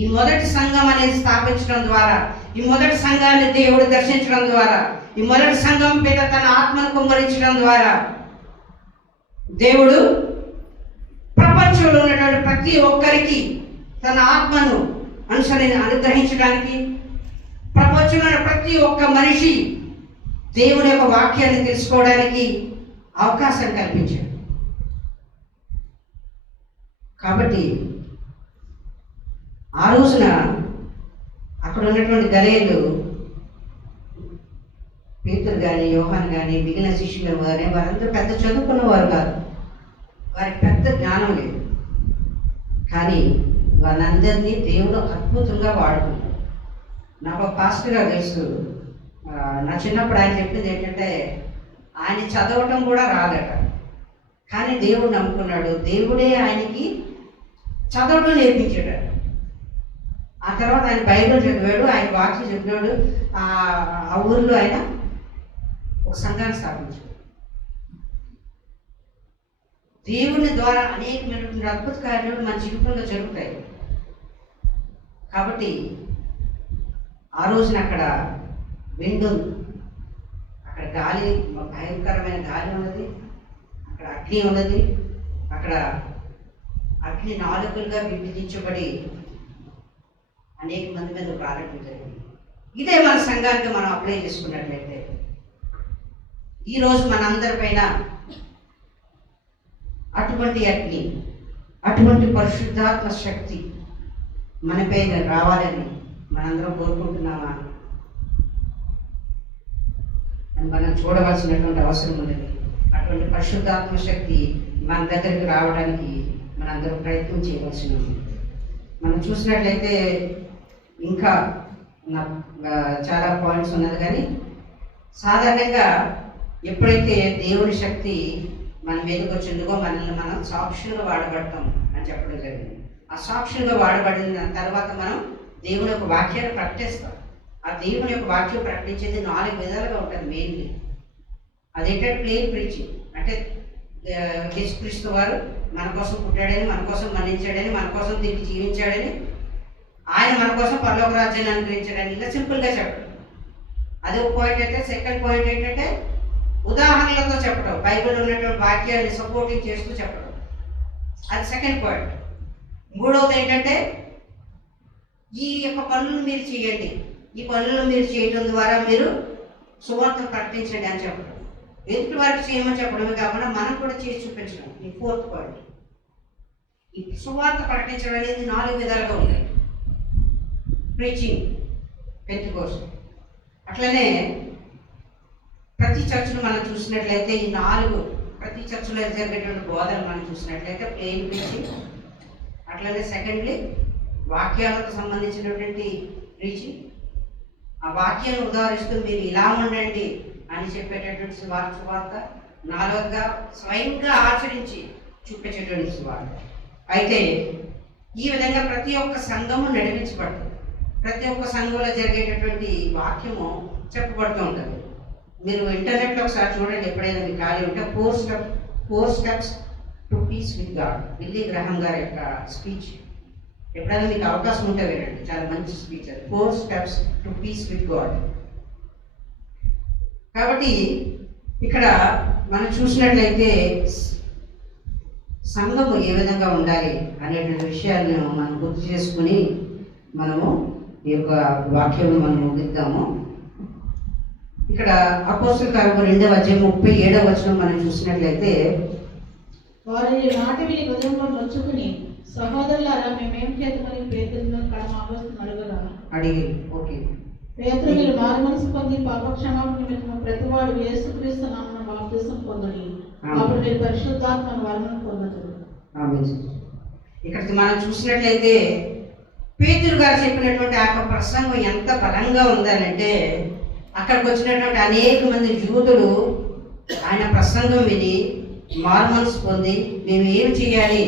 ఈ మొదటి సంఘం అనేది స్థాపించడం ద్వారా, ఈ మొదటి సంఘాన్ని దేవుడు దర్శించడం ద్వారా, ఈ మొదటి సంఘం మీద తన ఆత్మను కుమ్మరించడం ద్వారా దేవుడు ప్రపంచంలో ఉన్నటువంటి ప్రతి ఒక్కరికి తన ఆత్మను అనుగ్రహించడానికి, ప్రపంచంలో ప్రతి ఒక్క మనిషి దేవుని యొక్క వాక్యాన్ని తెలుసుకోవడానికి అవకాశం కల్పించాడు. కాబట్టి ఆ రోజున అక్కడ ఉన్నటువంటి గలీలు, పేతురు కానీ, యోహాను కానీ, మిగిలిన శిష్యులు కానీ వారందరూ పెద్ద చదువుకున్నవారు కాదు, వారికి పెద్ద జ్ఞానం లేదు. కానీ వాళ్ళందరినీ దేవుడు అద్భుతంగా వాడుకున్నాడు. నాకు ఒక పాస్టర్ గారు తెలుసు. నా చిన్నప్పుడు ఆయన చెప్పింది ఏంటంటే, ఆయన చదవటం కూడా రాదట, కానీ దేవుడు నమ్ముకున్నాడు. దేవుడే ఆయనకి చదవడం నేర్పించాడు. ఆ తర్వాత ఆయన బైబిల్ చదివాడు, ఆయన వాక్యం చెప్పినాడు. ఆ ఊరిలో ఆయన ఒక సంఘాన్ని స్థాపించాడు. దేవుని ద్వారా అనేకమైనటువంటి అద్భుత కార్యాలు మన జీవితంలో జరుగుతాయి. కాబట్టి ఆ రోజున అక్కడ విండ్ ఉంది, అక్కడ గాలి, భయంకరమైన గాలి ఉన్నది, అక్కడ అగ్ని ఉన్నది. అక్కడ అగ్ని నాలుకలుగా విభజించబడి అనేక మంది మీద ప్రారంభం జరిగింది. ఇదే మన సంఘానికి మనం అప్లై చేసుకున్నట్లయితే ఈరోజు మనందరిపైన అటువంటి అగ్ని, అటువంటి పరిశుద్ధాత్మ శక్తి మనపైన రావాలని మనందరం కోరుకుంటున్నామా అని మనం చూడవలసినటువంటి అవసరం ఉన్నది. అటువంటి పరిశుద్ధాత్మ శక్తి మన దగ్గరికి రావడానికి మనందరం ప్రయత్నం చేయవలసి ఉంది. మనం చూసినట్లయితే ఇంకా చాలా పాయింట్స్ ఉన్నది, కానీ సాధారణంగా ఎప్పుడైతే దేవుని శక్తి మన మీదకి వచ్చిందో మనల్ని మనం సాక్షులుగా వాడబడతాం అని చెప్పడం జరిగింది. ఆ సాక్షులుగా వాడబడిన తర్వాత మనం దేవుని యొక్క వాక్యాన్ని ప్రకటిస్తాం. ఆ దేవుని యొక్క వాక్యం ప్రకటించేది 4 విధాలుగా ఉంటుంది. మెయిన్లీ అదేంటంటే ప్లేన్ ప్రీచింగ్, అంటే యేసుక్రీస్తు వారు మన కోసం పుట్టాడని, మన కోసం మరణించాడని, మన కోసం తిరిగి జీవించాడని, ఆయన మన కోసం పరలోక రాజ్యాన్ని అనుగ్రహించాడని, ఇలా సింపుల్గా చెప్పడం. అది ఒక పాయింట్. అయితే సెకండ్ పాయింట్ ఏంటంటే ఉదాహరణలతో చెప్పడం, బైబిల్లో ఉన్నటువంటి వాక్యాన్ని సపోర్టింగ్ చేస్తూ చెప్పడం. అది సెకండ్ పాయింట్. మూడవది ఏంటంటే ఈ యొక్క పనులను మీరు చేయండి, ఈ పనులను మీరు చేయడం ద్వారా మీరు సువార్త ప్రకటించండి అని చెప్పడం. ఎదుటి వారికి చేయమని చెప్పడమే కాకుండా మనం కూడా చేసి చూపించడం. ఈ ఫోర్త్ పాయింట్. ఈ సువార్త ప్రకటించడం అనేది 4 విధాలుగా ఉంటాయి. Preaching, Pentecost. అట్లనే ప్రతి చర్చను మనం చూసినట్లయితే ఈ 4 ప్రతి చర్చలో జరిగేటువంటి బోధనలు మనం చూసినట్లయితే ప్లెయిన్ ప్రీచింగ్, అట్లనే సెకండ్లీ వాక్యాలకు సంబంధించినటువంటి ప్రీచింగ్, ఆ వాక్యాన్ని ఉదాహరిస్తూ మీరు ఇలా ఉండండి అని చెప్పేటటువంటి సువార్త, 4వదిగా స్వయంగా ఆచరించి చూపించేటువంటి సువార్త. అయితే ఈ విధంగా ప్రతి ఒక్క సంఘము నడిపించబడుతుంది. ప్రతి ఒక్క సంఘంలో జరిగేటటువంటి వాక్యము చెప్పబడుతూ ఉంటుంది. మీరు ఇంటర్నెట్లో ఒకసారి చూడండి, ఎప్పుడైనా మీకు ఖాళీ ఉంటే 4 steps to peace with God, Billy Graham గారి యొక్క స్పీచ్. ఎప్పుడైనా మీకు అవకాశం ఉంటే వినండి, చాలా మంచి స్పీచ్ అది. 4 steps to peace with God. కాబట్టి ఇక్కడ మనం చూసినట్లయితే సంఘము ఏ విధంగా ఉండాలి అనేటువంటి విషయాలను మనం గుర్తు చేసుకుని మనము ఈ యొక్క వాక్యం మనం ముగిద్దాము. ఇక్కడ అపోస్తల కార్యములు 2:37 మనం చూసినట్లయితే, వారు ఈ మాట విని హృదయంలో నొచ్చుకుని, సహోదరులారా మేమేం చేద్దామని పేతురును కడమావస్తుని అడగగా అడిగి ఓకే పేతురు మీరు మారు మనసు పొంది పాపక్షమాపణ నిమిత్తము ప్రతివాడు యేసుక్రీస్తు నామమున బాప్తిసం పొందని, అప్పుడు మీరు పరిశుద్ధాత్మను వరమును పొందుతారు. ఇక్కడ మనం చూసినట్లయితే పేతురు గారు చెప్పినటువంటి ఆ ప్రసంగం ఎంత బలంగా ఉందనంటే, అక్కడికి వచ్చినటువంటి అనేక మంది యూదులు ఆయన ప్రసంగం విని మారు మనసు పొంది మేము ఏం చేయాలి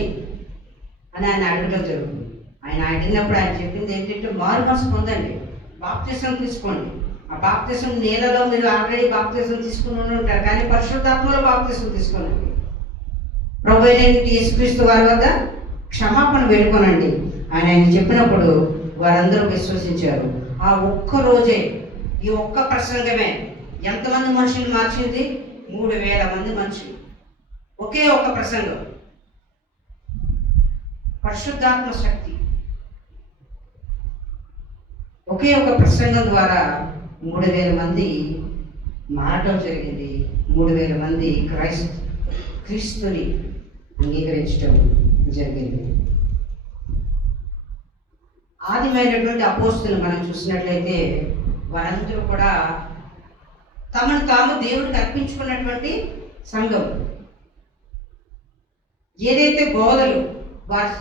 అని ఆయన అడగడం జరుగుతుంది. ఆయన అడిగినప్పుడు ఆయన చెప్పింది ఏంటంటే, మారు మనసు పొందండి, బాప్తిసం తీసుకోండి. ఆ బాప్తిసం నీళ్ళలో మీరు ఆల్రెడీ బాప్తిసం తీసుకుని ఉంటారు, కానీ పరిశుద్ధాత్మలో బాప్తిసం తీసుకోనండి. ప్రభు అయిన యేసుక్రీస్తు వారి వద్ద క్షమాపణ వేడుకోనండి ఆయన చెప్పినప్పుడు వారందరూ విశ్వసించారు. ఆ ఒక్క రోజే, ఈ ఒక్క ప్రసంగమే ఎంతమంది మనుషులు మార్చింది? 3000 మంది మనుషులు. ఒకే ఒక్క ప్రసంగం, పరిశుద్ధాత్మ శక్తి. ఒకే ఒక ప్రసంగం ద్వారా 3000 మంది మారటం జరిగింది. 3000 మంది క్రీస్తుని అంగీకరించడం జరిగింది. ఆదిమైనటువంటి అపోస్తులు మనం చూసినట్లయితే వారందరూ కూడా తమను తాము దేవుడికి అర్పించుకున్నటువంటి సంఘం. ఏదైతే బోధలు వారు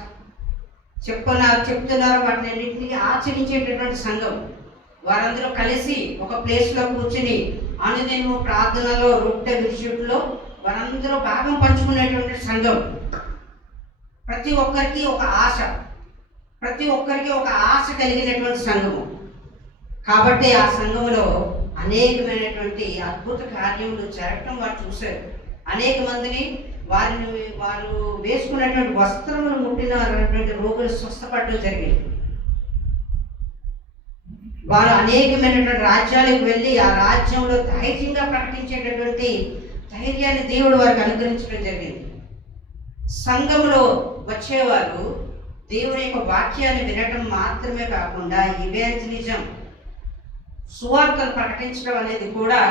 చెప్తున్నారో వాటిని అన్నింటినీ ఆచరించేటటువంటి సంఘం. వారందరూ కలిసి ఒక ప్లేస్లో కూర్చుని అనుదినము ప్రార్థనలో, రొట్టె విరుచుట్లో వారందరూ భాగం పంచుకునేటువంటి సంఘం. ప్రతి ఒక్కరికి ఒక ఆశ, ప్రతి ఒక్కరికి ఒక ఆశ కలిగినటువంటి సంఘము. కాబట్టి ఆ సంఘములో అనేకమైనటువంటి అద్భుత కార్యములు జరగటం వారు చూశారు. అనేక మందిని వారు వేసుకున్నటువంటి వస్త్రములు ముట్టినటువంటి రోగులు స్వస్థపడడం జరిగింది. వారు అనేకమైనటువంటి రాజ్యాలకు వెళ్ళి ఆ రాజ్యంలో ధైర్యంగా ప్రకటించేటటువంటి ధైర్యాన్ని దేవుడు వారికి అనుగ్రహించడం జరిగింది. సంఘములో వచ్చేవారు దేవుని యొక్క వాక్యాన్ని వినటం మాత్రమే కాకుండా ఇవాంజలిజం, సువార్తను ప్రకటించడం అనేది కూడా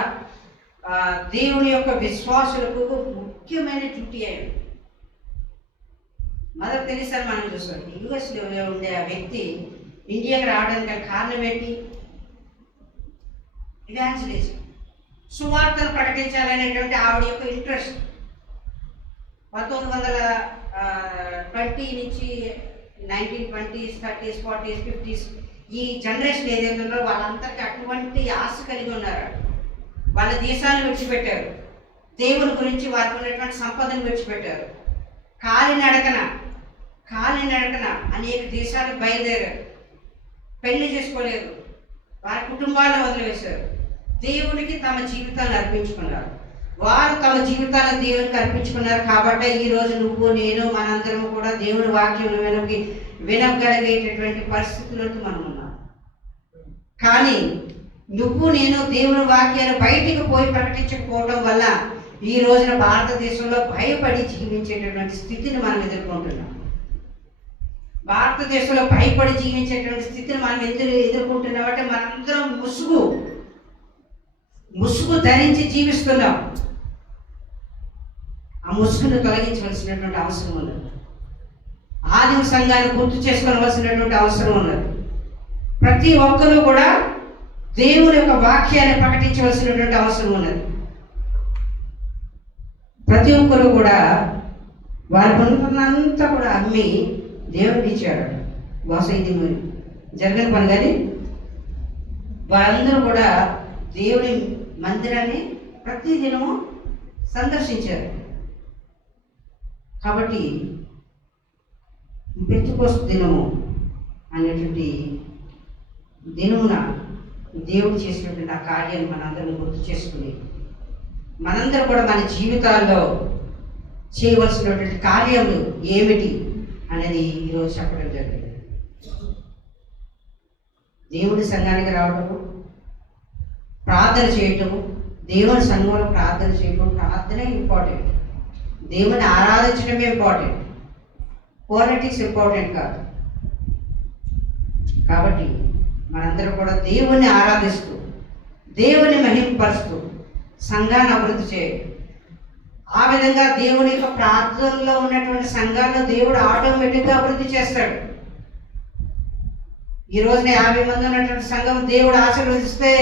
దేవుని యొక్క విశ్వాసులకు ముఖ్యమైన డ్యూటీ అయింది. మదర్ తెరీసా మనం చూస్తాం. యుఎస్లో ఉండే ఆ వ్యక్తి ఇండియాకి రావడానికి కారణం ఏంటి? ఇవాంజలిజం, సువార్తను ప్రకటించాలనేటువంటి ఆవిడ యొక్క ఇంట్రెస్ట్. 1920 నుంచి 1920s, 30s, 40s, 50s ఈ జనరేషన్ ఏదైతే ఉన్నారో వాళ్ళందరికీ అటువంటి ఆశ కలిగి ఉన్నారు. వాళ్ళ దేశాన్ని విడిచిపెట్టారు, దేవుని గురించి వారికి ఉన్నటువంటి సంపదను విడిచిపెట్టారు. కాలినడకన అనేక దేశాలకు బయలుదేరారు. పెళ్లి చేసుకోలేదు, వారి కుటుంబాలను వదిలివేశారు. దేవునికి తమ జీవితాన్ని అర్పించుకున్నారు. వారు తమ జీవితాలను దేవునికి అర్పించుకున్నారు. కాబట్టి ఈరోజు నువ్వు, నేను, మనందరము కూడా దేవుని వాక్యం వినగలిగేటటువంటి పరిస్థితులకు మనం ఉన్నాం. కానీ నువ్వు, నేను దేవుని వాక్యాన్ని బయటికి పోయి ప్రకటించకపోవడం వల్ల ఈ రోజున భారతదేశంలో భయపడి జీవించేటటువంటి స్థితిని మనం ఎదుర్కొంటున్నాం. భారతదేశంలో భయపడి జీవించేటువంటి స్థితిని మనం ఎదుర్కొంటున్నాం. అంటే మనందరం ముసుగు ధరించి జీవిస్తున్నాం. ఆ ముసుగును తొలగించవలసినటువంటి అవసరం ఉన్నది. ఆదిమ సంఘాన్ని గుర్తు చేసుకోవలసినటువంటి అవసరం ఉన్నది. ప్రతి ఒక్కరూ కూడా దేవుని యొక్క వాక్యాన్ని ప్రకటించవలసినటువంటి అవసరం ఉన్నది. ప్రతి ఒక్కరూ కూడా వారి కొనుక్కున్నంతా కూడా అమ్మి దేవుడికి ఇచ్చాడు. బహుశా ఇది జరగని పని, కానీ వారందరూ కూడా దేవుని మందిరాన్ని ప్రతి దినము సందర్శించారు. కాబట్టి పెంతుకోస్తు దినము అనేటువంటి దినమున దేవుడు చేసినటువంటి ఆ కార్యాన్ని మనందరం గుర్తు చేసుకుని మనందరూ కూడా మన జీవితాల్లో చేయవలసినటువంటి కార్యములు ఏమిటి అనేది ఈరోజు చెప్పడం జరిగింది. దేవుడి సంఘానికి రావటము, ప్రార్థన చేయటము, దేవుని సంఘంలో ప్రార్థన చేయడం, ప్రార్థనే ఇంపార్టెంట్. దేవుని ఆరాధించడమే ఇంపార్టెంట్, పాలిటిక్స్ ఇంపార్టెంట్ కాదు. కాబట్టి మనందరూ కూడా దేవుణ్ణి ఆరాధిస్తూ, దేవుని మహిమపరుస్తూ సంఘాన్ని అభివృద్ధి చేయాలి. ఆ విధంగా దేవుని యొక్క ప్రార్థనలో ఉన్నటువంటి సంఘాల్లో దేవుడు ఆటోమేటిక్గా అభివృద్ధి చేస్తాడు. ఈ రోజున 50 మంది ఉన్నటువంటి సంఘం దేవుడు ఆశీర్వదిస్తే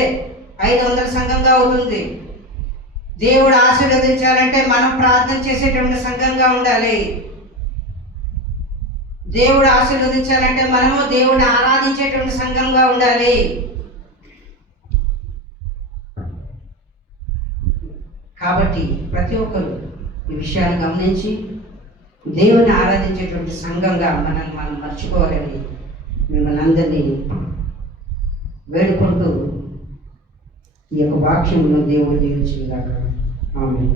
500 సంఘంగా అవుతుంది. దేవుడు ఆశీర్వదించాలంటే మనం ప్రార్థన చేసేటువంటి సంఘంగా ఉండాలి. దేవుడు ఆశీర్వదించాలంటే మనము దేవుడిని ఆరాధించేటువంటి సంఘంగా ఉండాలి. కాబట్టి ప్రతి ఒక్కరు ఈ విషయాన్ని గమనించి దేవుని ఆరాధించేటువంటి సంఘంగా మనల్ని మనం మర్చిపోవాలని మిమ్మల్ని అందరినీ వేడుకుంటూ ఈ యొక్క వాక్యమును దేవుడు దీవించుగాక. ఆమేన్.